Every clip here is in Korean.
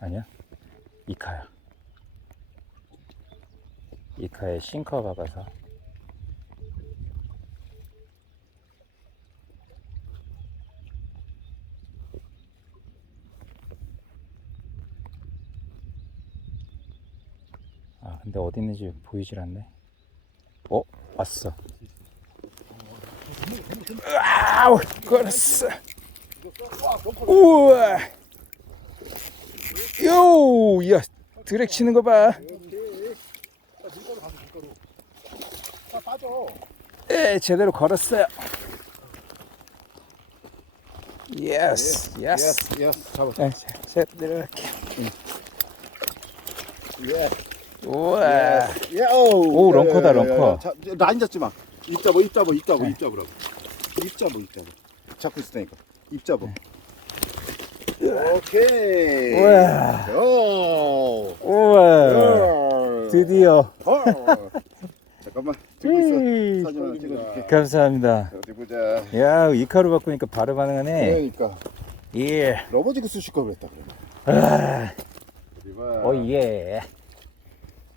아니야? 이카야. 이카에 싱커 박아서. 아, 근데 어디 있는지 보이질 않네. 어? 왔어. 아우, 걸었어. 우와. 요, 야, 드랙 치는 거 봐. 에, 제대로 걸었어요. 예스, 예스. 예스 잡아. 네, 셋. 예. 우와. 예. 오. 오, 런커다, 런커. 자, 라인 잡지 마. 입 잡아, 입 잡아, 입 잡아, 입 잡으라고. 입 잡아, 입 잡아. 잡고 있으니까. 입 잡아. 오케이. 우와. 오. 우와. 드디어. 어. 잠깐만 찍고 있어. 음. 사진 하나 찍어줄게. 감사합니다. 어디 보자. 야, 이카로 바꾸니까 바로 반응하네. 그러니까 예. 러버지그 수실 걸 그랬다 그러면. 아, 어디 봐. 오, 예.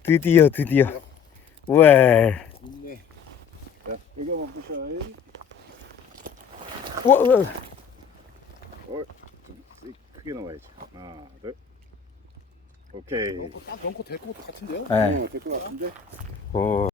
드디어, 드디어. 우와. 있네. 자, 여기 한번 보셔. 우와, 우와. 어, 좀 크게 나와야지. 하나, 둘. 오케이. 딱 런커 될것 같은데요? 네. 어, 될것 같은데. 오.